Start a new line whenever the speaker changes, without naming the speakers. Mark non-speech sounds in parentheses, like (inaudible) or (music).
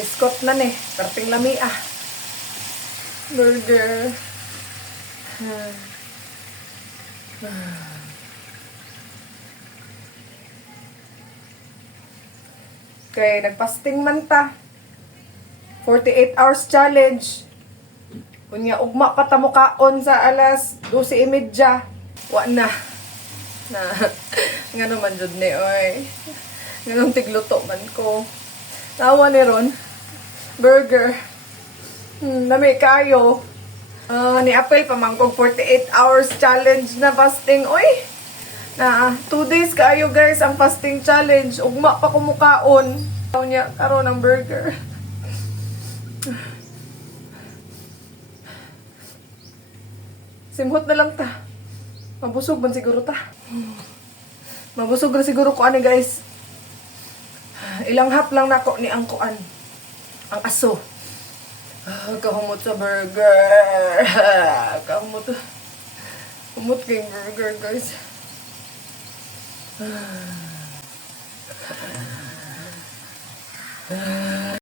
Piskot na ni. Karping lami ah. Burger. Kay nagpasting man ta. 48 hours challenge. Kunya ugma pa ta mo kaon sa alas 12:30. Wa na. Na (laughs) nga naman jud ni oy. Ganong tigluto man ko. Tawa ni ron. Burger. Hmm, nami kayo. Ah, ni Apple pa man kog 48 hours challenge na fasting. Oy. Na 2 days kayo guys ang fasting challenge. Ugma pa kumukaon. Taw niya karon ang burger. Simhot na lang ta. Mabusog man siguro ta. Mabusog na siguro ko ani guys. Ilang hap lang nako ni ang kuan. Ang aso. Ah, kahumot sa burger. (laughs) kahumot. Kumot kay burger guys. Ah.